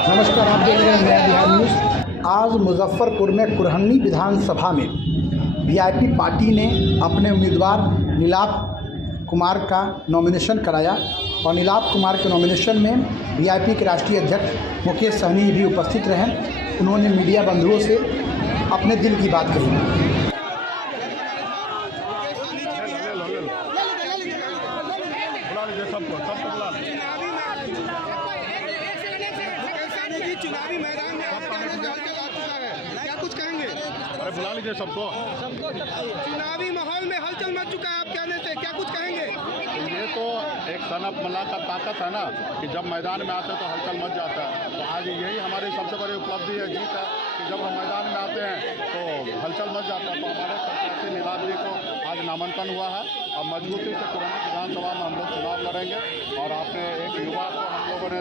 नमस्कार, आप देख रहे हैं नया बिहार न्यूज़। आज मुजफ्फरपुर में कुरहनी विधानसभा में वीआईपी पार्टी ने अपने उम्मीदवार नीलाभ कुमार का नॉमिनेशन कराया और नीलाभ कुमार के नॉमिनेशन में वीआईपी के राष्ट्रीय अध्यक्ष मुकेश सहनी भी उपस्थित रहे। उन्होंने मीडिया बंधुओं से अपने दिल की बात कही। चुनावी मैदान में क्या कुछ कहेंगे? अरे बुला लीजिए सबको। चुनावी माहौल में हलचल मच चुका है, आप कहने से क्या कुछ कहेंगे? ये तो एक सनफ मल्ला का ताकत है ना कि जब मैदान में आते हैं तो हलचल मच जाता है। तो आज यही हमारी सबसे बड़ी उपलब्धि है, जीत है कि जब हम मैदान में आते हैं तो हलचल मच जाता है। तो हमारे प्रत्याशी नीलाभ जी को आज नामांकन हुआ है और मजबूती से कुरहनी विधानसभा में हम लोग चुनाव लड़ेंगे। और आपने एक युवा को हम लोगों ने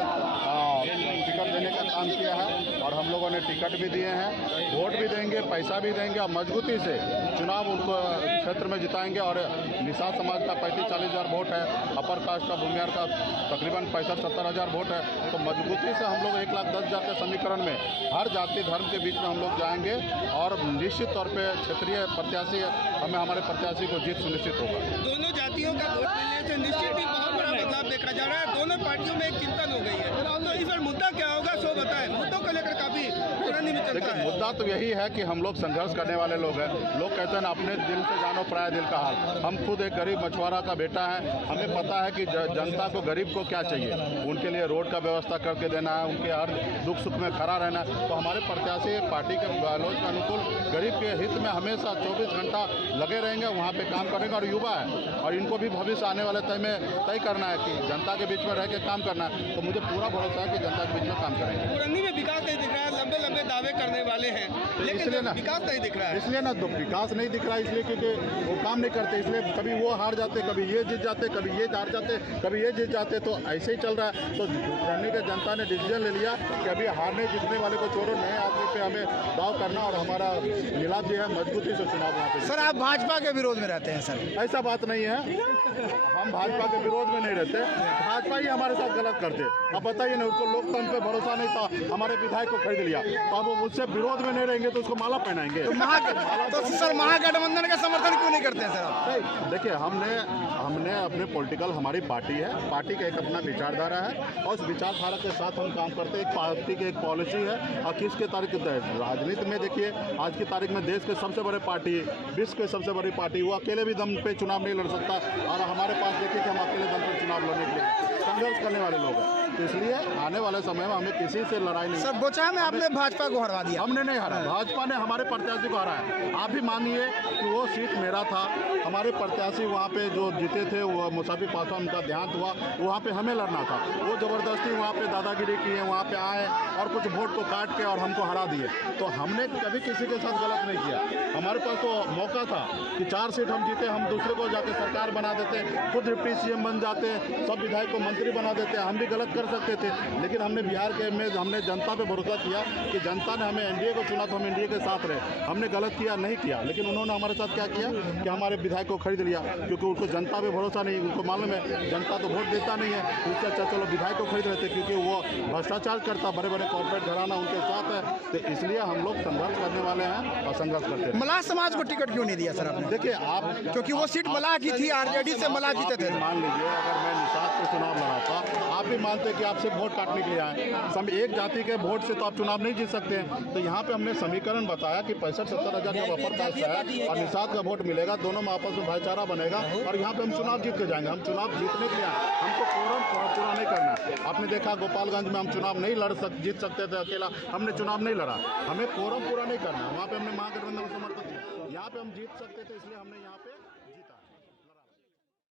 टिकट देने का काम किया है और हम लोगों ने टिकट भी दिए हैं, वोट भी देंगे, पैसा भी देंगे और मजबूती से चुनाव उनको क्षेत्र में जिताएंगे। और निषाद समाज का 35-40 हज़ार वोट है, अपर कास्ट का भूमिहार का तकरीबन 65-70 हज़ार वोट है। तो मजबूती से हम लोग 1,10,000 के समीकरण में हर जाति धर्म के बीच में हम लोग जाएंगे और निश्चित तौर पर क्षेत्रीय प्रत्याशी हमें हमारे प्रत्याशी को जीत सुनिश्चित होगा। दोनों जातियों का वोट मिलने से निश्चित ही बहुत बड़ा बदलाव देखा जा रहा है। दोनों पार्टियों में एक चिंतन हो गई है, तो इस बार मुद्दा क्या होगा सो बताएं। मुद्दों को लेकर काफी पुरानी में चलता है। मुद्दा तो यही है कि हम लोग संघर्ष करने वाले लोग हैं। लोग कहते हैं ना, अपने दिल से जानो पराया दिल का हाल। हम खुद एक गरीब मछुआरा का बेटा है, हमें पता है कि जनता को, गरीब को क्या चाहिए। उनके लिए रोड का व्यवस्था करके देना है, उनके हर दुख सुख में खड़ा रहना है। तो हमारे प्रत्याशी पार्टी के आलोच के अनुकूल गरीब के हित में हमेशा 24 घंटा लगे रहेंगे, वहाँ पे काम करेंगे। और युवा है और इनको भी भविष्य आने वाले तय करना है कि जनता के बीच में रह के काम करना है। तो मुझे पूरा भरोसा है कि जनता के बीच में काम करेंगे। कुरहनी में विकास नहीं दिख रहा है, लंबे लंबे दावे करने वाले हैं, लेकिन इसलिए ना विकास नहीं दिख रहा है। इसलिए ना, तो विकास नहीं दिख रहा है इसलिए क्योंकि वो काम नहीं करते। इसलिए कभी वो हार जाते, कभी ये जीत जाते, कभी ये हार जाते, कभी ये जीत जाते। तो ऐसे ही चल रहा है। तो कुरहनी की जनता ने डिसीजन ले लिया कि अभी हारने जीतने वाले को छोड़ो, नए आदमी पे हमें दाव करना। और हमारा नीलाभ जी है, मजबूती से चुनाव वहाँ पे। सर, आप भाजपा के विरोध में रहते हैं? सर, ऐसा बात नहीं है, हम भाजपा के विरोध में नहीं रहते। भाजपा ही हमारे साथ गलत करते। अब बताइए ना, उसको लोकतंत्र पे भरोसा नहीं था, हमारे विधायक को खरीद लिया, तो अब वो मुझसे विरोध में नहीं रहेंगे तो उसको माला पहनाएंगे। तो सर, महागठबंधन का समर्थन क्यों नहीं करते हैं सर आप? नहीं, देखिए, हमने अपने पॉलिटिकल, हमारी पार्टी है, पार्टी का एक अपना विचारधारा है और उस विचारधारा के साथ हम काम करते हैं। एक पार्टी की एक पॉलिसी है और किसके तारीख राजनीति में देखिए, आज की तारीख में देश के सबसे बड़े पार्टी, विश्व के सबसे बड़ी पार्टी, वो अकेले भी दम पे चुनाव नहीं लड़ सकता। और हमारे पास देखिए कि हम अकेले दम पर चुनाव लड़ने के लिए संघर्ष करने वाले लोग हैं। तो इसलिए आने वाले समय में हमें किसी से लड़ाई नहीं। सर, बोचा में आपने भाजपा को हरवा दिया। हमने नहीं हरा, भाजपा ने हमारे प्रत्याशी को हरा है। आप भी मानिए कि वो सीट मेरा था, हमारे प्रत्याशी वहाँ पे जो जीते थे, वो मुसाफिर पासवान, उनका देहांत हुआ, वहाँ पे हमें लड़ना था। वो ज़बरदस्ती वहाँ पे दादागिरी की है, वहाँ पे आए और कुछ वोट को काट के और हमको हरा दिए। तो हमने कभी किसी के साथ गलत नहीं किया। हमारे पास तो मौका था कि 4 सीट हम जीते, हम दूसरे को जाके सरकार बना देते, खुद डिप्टी सीएम बन जाते, सब विधायक को मंत्री बना देते। हम भी गलत कर सकते थे, लेकिन हमने बिहार के में हमने जनता पे भरोसा किया कि जनता ने हमें एनडीए को चुना तो हम एनडीए के साथ रहे। हमने गलत किया नहीं किया, लेकिन उन्होंने हमारे साथ क्या किया कि हमारे विधायक को खरीद लिया, क्योंकि उनको जनता पे भरोसा नहीं। उनको मालूम है जनता तो वोट देता नहीं है, उससे अच्छा चलो विधायक को खरीद लेते, क्योंकि वो भ्रष्टाचार करता, बड़े बड़े कॉर्पोरेट घराना उनके साथ है। तो इसलिए हम लोग संघर्ष करने वाले हैं और संघर्ष करते हैं। मलाह समाज को टिकट क्यों नहीं दिया सर आपने? देखिए, आप, क्योंकि वो सीट मलाह की थी, आरजेडी से मलाह जीते थे। मान लीजिए अगर मैं निषाद को चुनाव लड़ाता, आप भी मानते कि आप सिर्फ वोट काटने के लिए आए। एक जाति के वोट से तो आप चुनाव नहीं जीत सकते हैं। तो यहाँ पे हमने समीकरण बताया कि 65-70 हज़ार का अपर कास्ट है और निषाद का वोट मिलेगा, दोनों में आपस में भाईचारा बनेगा और यहाँ पे हम चुनाव जीत के जाएंगे। हम चुनाव जीतने के लिए आए, हमको कोरम पूरा नहीं करना है। आपने देखा गोपालगंज में हम चुनाव नहीं जीत सकते थे अकेला, हमने चुनाव नहीं लड़ा। हमें कोरम पूरा नहीं करना, वहाँ पे हमने महागठबंधन को समर्थन किया। यहाँ पे हम जीत सकते थे, इसलिए हमने यहाँ पे